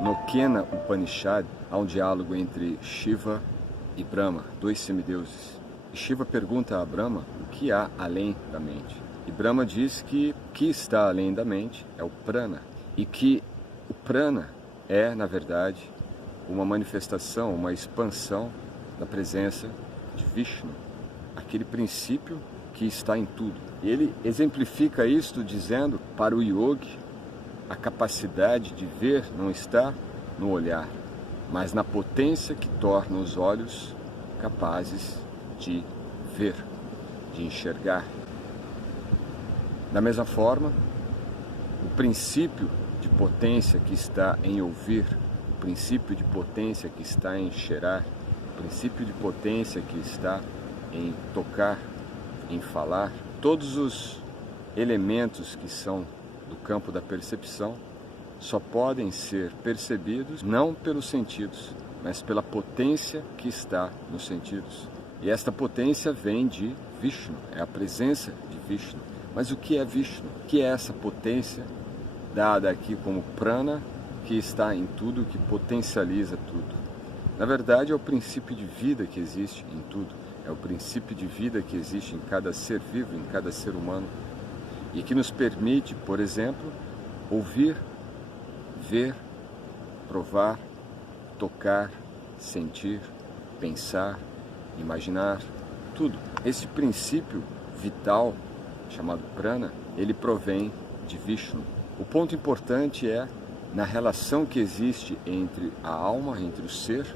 No Kena Upanishad há um diálogo entre Shiva e Brahma, dois semideuses. E Shiva pergunta a Brahma o que há além da mente. E Brahma diz que o que está além da mente é o prana. E que o prana é, na verdade, uma manifestação, uma expansão da presença de Vishnu, aquele princípio que está em tudo. E ele exemplifica isto dizendo, para o yogi, a capacidade de ver não está no olhar, mas na potência que torna os olhos capazes de ver, de enxergar. Da mesma forma, o princípio de potência que está em ouvir, o princípio de potência que está em cheirar, o princípio de potência que está em tocar, em falar, todos os elementos que são do campo da percepção só podem ser percebidos não pelos sentidos, mas pela potência que está nos sentidos. E esta potência vem de Vishnu, é a presença de Vishnu. Mas o que é Vishnu? O que é essa potência dada aqui como prana, que está em tudo, que potencializa tudo? Na verdade, é o princípio de vida que existe em tudo. É o princípio de vida que existe em cada ser vivo, em cada ser humano. E que nos permite, por exemplo, ouvir, ver, provar, tocar, sentir, pensar, imaginar, tudo. Esse princípio vital, chamado prana, ele provém de Vishnu. O ponto importante é na relação que existe entre a alma, entre o ser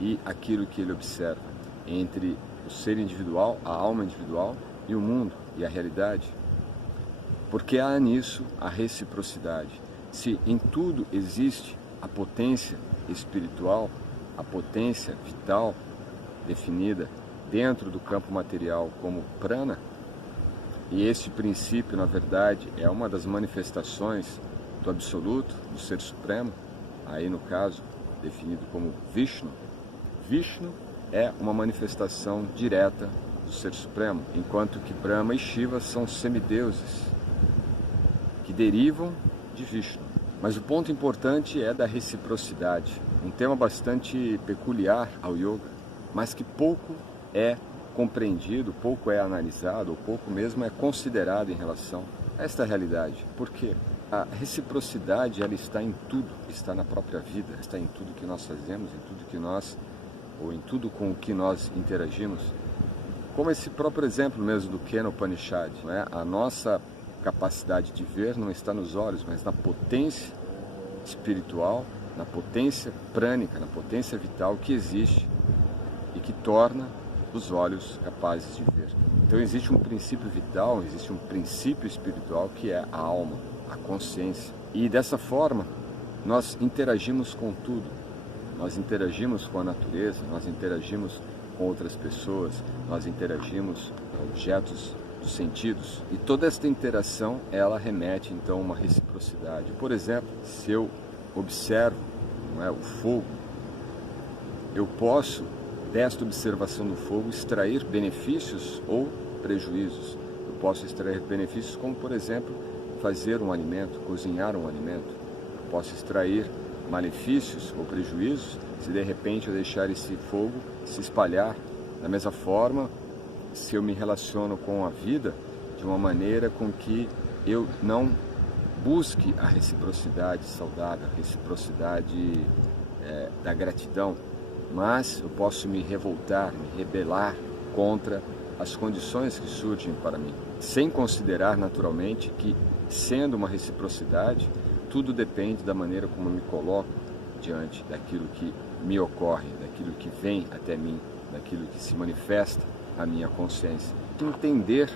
e aquilo que ele observa, entre o ser individual, a alma individual e o mundo e a realidade. Porque há nisso a reciprocidade. Se em tudo existe a potência espiritual, a potência vital definida dentro do campo material como prana, e esse princípio, na verdade, é uma das manifestações do absoluto, do ser supremo, aí no caso definido como Vishnu. Vishnu é uma manifestação direta do ser supremo, enquanto que Brahma e Shiva são semideuses que derivam de Vishnu. Mas o ponto importante é da reciprocidade, um tema bastante peculiar ao yoga, mas que pouco é compreendido, pouco é analisado, ou pouco mesmo é considerado em relação a esta realidade. Por quê? A reciprocidade, ela está em tudo, está na própria vida, está em tudo que nós fazemos, em tudo que nós, ou em tudo com o que nós interagimos. Como esse próprio exemplo mesmo do Kena Upanishad, não é? A nossa capacidade de ver não está nos olhos, mas na potência espiritual, na potência prânica, na potência vital que existe e que torna os olhos capazes de ver. Então existe um princípio vital, existe um princípio espiritual que é a alma, a consciência. E dessa forma nós interagimos com tudo, nós interagimos com a natureza, nós interagimos com outras pessoas, nós interagimos com objetos dos sentidos. E toda esta interação, ela remete então a uma reciprocidade. Por exemplo, se eu observo, não é, o fogo, eu posso, desta observação do fogo, extrair benefícios ou prejuízos. Eu posso extrair benefícios como, por exemplo, fazer um alimento, cozinhar um alimento. Eu posso extrair malefícios ou prejuízos se de repente eu deixar esse fogo se espalhar. Da mesma forma, se eu me relaciono com a vida de uma maneira com que eu não busque a reciprocidade saudável, a reciprocidade da gratidão, mas eu posso me revoltar, me rebelar contra as condições que surgem para mim, sem considerar naturalmente que, sendo uma reciprocidade, tudo depende da maneira como eu me coloco diante daquilo que me ocorre, daquilo que vem até mim, daquilo que se manifesta à minha consciência. Entender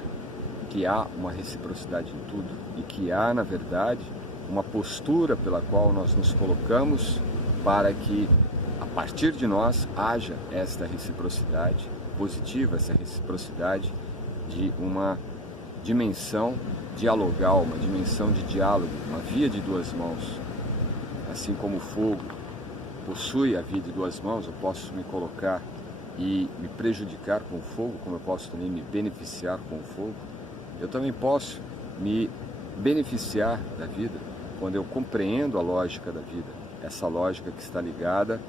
que há uma reciprocidade em tudo e que há, na verdade, uma postura pela qual nós nos colocamos para que, a partir de nós, haja esta reciprocidade positiva, essa reciprocidade de uma dimensão dialogal, uma dimensão de diálogo, uma via de duas mãos. Assim como o fogo possui a via de duas mãos, eu posso me colocar e me prejudicar com o fogo, como eu posso também me beneficiar com o fogo. Eu também posso me beneficiar da vida quando eu compreendo a lógica da vida, essa lógica que está ligada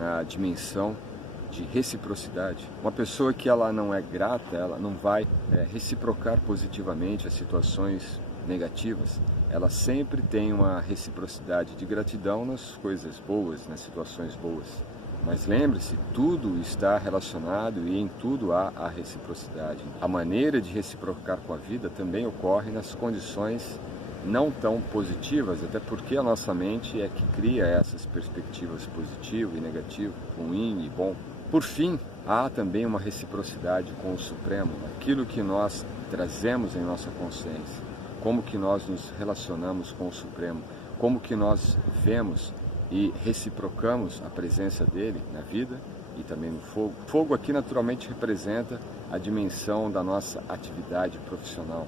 à dimensão de reciprocidade. Uma pessoa que ela não é grata, ela não vai reciprocar positivamente as situações negativas. Ela sempre tem uma reciprocidade de gratidão nas coisas boas, nas situações boas. Mas lembre-se, tudo está relacionado e em tudo há a reciprocidade. A maneira de reciprocar com a vida também ocorre nas condições não tão positivas, até porque a nossa mente é que cria essas perspectivas positivo e negativo, ruim e bom. Por fim, há também uma reciprocidade com o Supremo, aquilo que nós trazemos em nossa consciência, como que nós nos relacionamos com o Supremo, como que nós vemos e reciprocamos a presença dele na vida e também no fogo. O fogo aqui naturalmente representa a dimensão da nossa atividade profissional,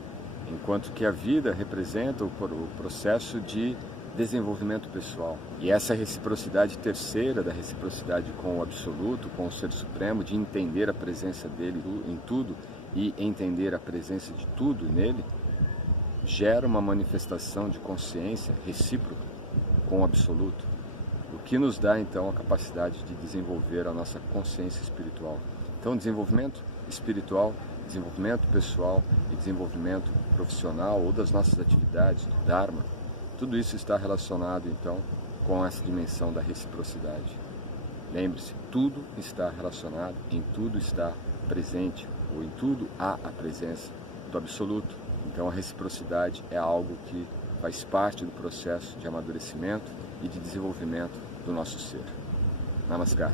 enquanto que a vida representa o processo de desenvolvimento pessoal. E essa reciprocidade terceira, da reciprocidade com o Absoluto, com o Ser Supremo, de entender a presença dele em tudo e entender a presença de tudo nele, gera uma manifestação de consciência recíproca com o Absoluto, o que nos dá então a capacidade de desenvolver a nossa consciência espiritual. Então, desenvolvimento espiritual, desenvolvimento pessoal e desenvolvimento profissional ou das nossas atividades, do Dharma, tudo isso está relacionado então com essa dimensão da reciprocidade. Lembre-se, tudo está relacionado, em tudo está presente, ou em tudo há a presença do Absoluto. Então a reciprocidade é algo que faz parte do processo de amadurecimento e de desenvolvimento do nosso ser. Namaskar.